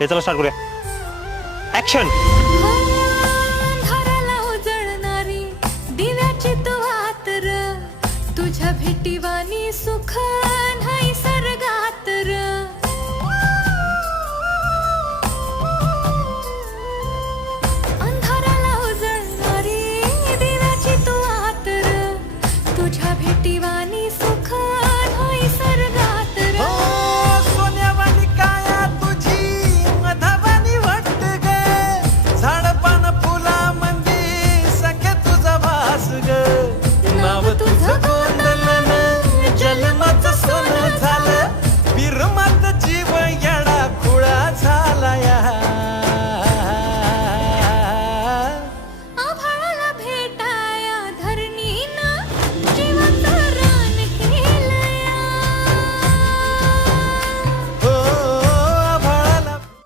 हे चला स्टार्ट करूया. ऍक्शन. धाराला उजळणारी दिव्याची तू आतर, तुझ्या भेटीवानी सुख